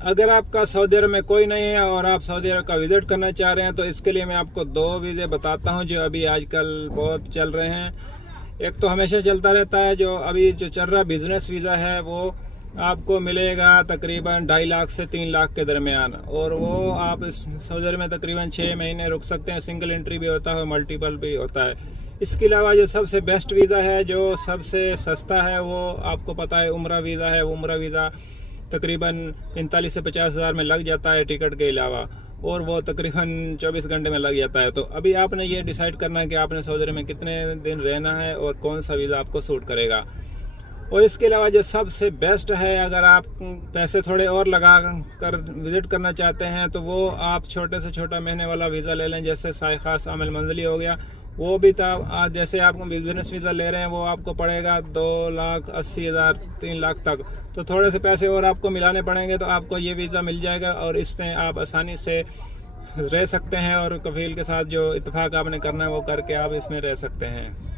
अगर आपका सऊदी अरब में कोई नहीं है और आप सऊदी अरब का विजिट करना चाह रहे हैं तो इसके लिए मैं आपको 2 वीज़े बताता हूं जो अभी आजकल बहुत चल रहे हैं। एक तो हमेशा चलता रहता है, जो अभी जो चल रहा बिजनेस वीज़ा है वो आपको मिलेगा तकरीबन 2.5 लाख से 3 लाख के दरमियान, और वो आप इस सऊदी अरब में तकरीबन 6 महीने रुक सकते हैं। सिंगल एंट्री भी होता है, मल्टीपल भी होता है। इसके अलावा जो सबसे बेस्ट वीज़ा है, जो सबसे सस्ता है, वो आपको पता है उम्रा वीज़ा है। वो उम्रा वीज़ा तकरीबन 45 से 50 हज़ार में लग जाता है टिकट के अलावा, और वो तकरीबन 24 घंटे में लग जाता है। तो अभी आपने ये डिसाइड करना है कि आपने सऊदी अरब में कितने दिन रहना है और कौन सा वीज़ा आपको सूट करेगा। और इसके अलावा जो सबसे बेस्ट है, अगर आप पैसे थोड़े और लगा कर विज़िट करना चाहते हैं तो वो आप छोटे से छोटा महीने वाला वीज़ा ले लें, जैसे साइखास आमिल मंजली हो गया। वो भी था, जैसे आप बिजनेस वीज़ा ले रहे हैं वो आपको पड़ेगा 2,80,000 3 लाख तक। तो थोड़े से पैसे और आपको मिलाने पड़ेंगे तो आपको ये वीज़ा मिल जाएगा, और इसमें आप आसानी से रह सकते हैं, और कफील के साथ जो इत्तेफाक आपने करना है वो करके आप इसमें रह सकते हैं।